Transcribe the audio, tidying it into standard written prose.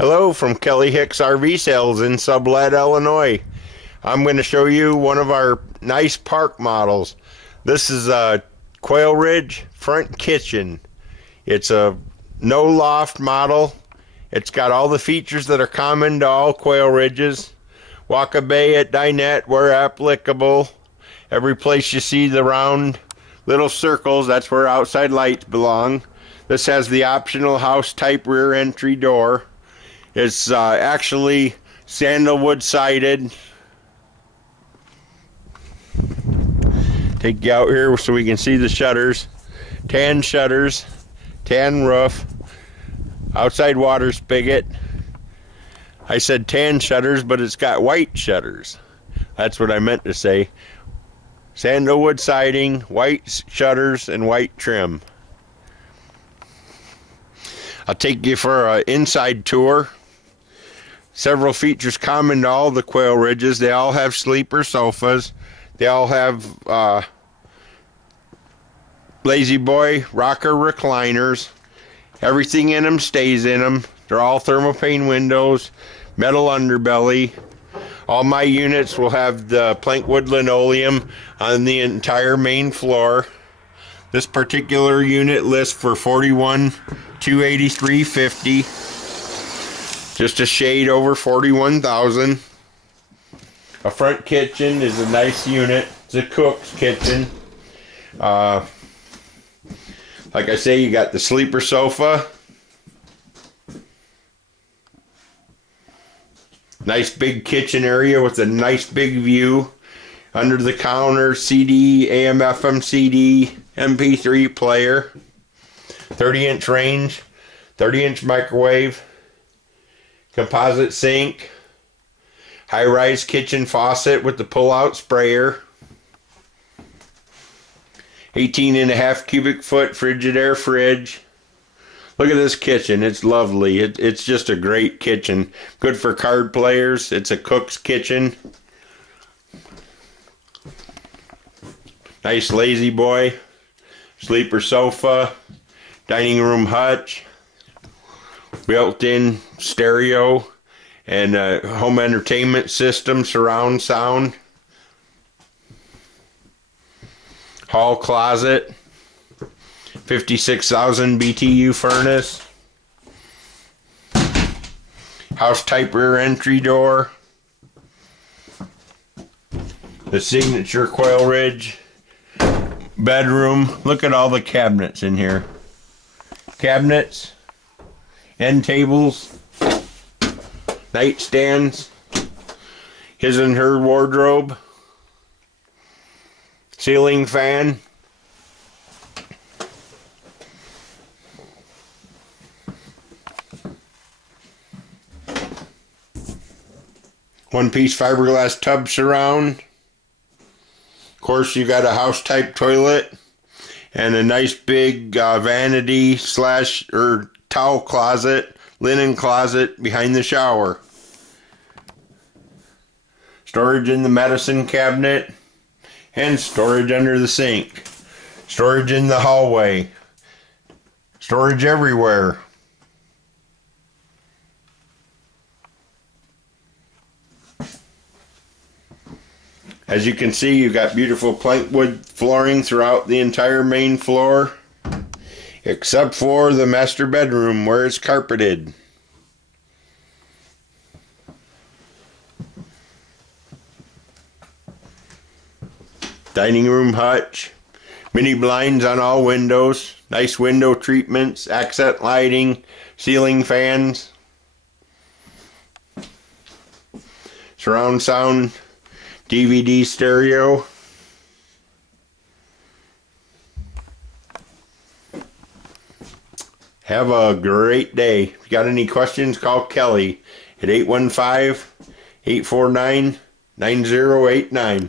Hello from Kelly Hicks RV Sales in Sublette, Illinois. I'm going to show you one of our nice park models. This is a QUAILRIDGE front kitchen. It's a no loft model. It's got all the features that are common to all QUAILRIDGEs. Walk-a bay at dinette where applicable. Every place you see the round little circles, that's where outside lights belong. This has the optional house type rear entry door. It's actually sandalwood sided. Take you out here so we can see the shutters. Tan shutters, tan roof, outside water spigot. I said tan shutters, but it's got white shutters. That's what I meant to say. Sandalwood siding, white shutters, and white trim. I'll take you for an inside tour. Several features common to all the QUAILRIDGEs. They all have sleeper sofas. They all have lazy boy rocker recliners. Everything in them stays in them. They're all thermopane windows, metal underbelly. All my units will have the plankwood linoleum on the entire main floor. This particular unit lists for $41,283.50. Just a shade over $41,000. A front kitchen is a nice unit. It's a cook's kitchen. Like I say, you got the sleeper sofa. Nice big kitchen area with a nice big view. Under the counter, CD, AM, FM, CD, MP3 player. 30-inch range, 30-inch microwave. Composite sink, high-rise kitchen faucet with the pull-out sprayer, 18.5 cubic foot Frigidaire fridge. Look at this kitchen. It's lovely. It's just a great kitchen. Good for card players. It's a cook's kitchen. Nice lazy boy, sleeper sofa, dining room hutch. Built-in stereo and home entertainment system, surround sound. Hall closet, 56,000 BTU furnace. House type rear entry door. The signature QUAILRIDGE bedroom. Look at all the cabinets in here. Cabinets. End tables, nightstands, his and her wardrobe, ceiling fan, one-piece fiberglass tub surround. Of course, you got a house type toilet and a nice big vanity slash towel closet, linen closet behind the shower. Storage in the medicine cabinet and storage under the sink. Storage in the hallway. Storage everywhere. As you can see, you got beautiful plankwood flooring throughout the entire main floor, except for the master bedroom where it's carpeted. Dining room hutch, mini blinds on all windows, nice window treatments, accent lighting, ceiling fans, surround sound, DVD stereo. Have a great day. If you got any questions, call Kelly at 815-849-9089.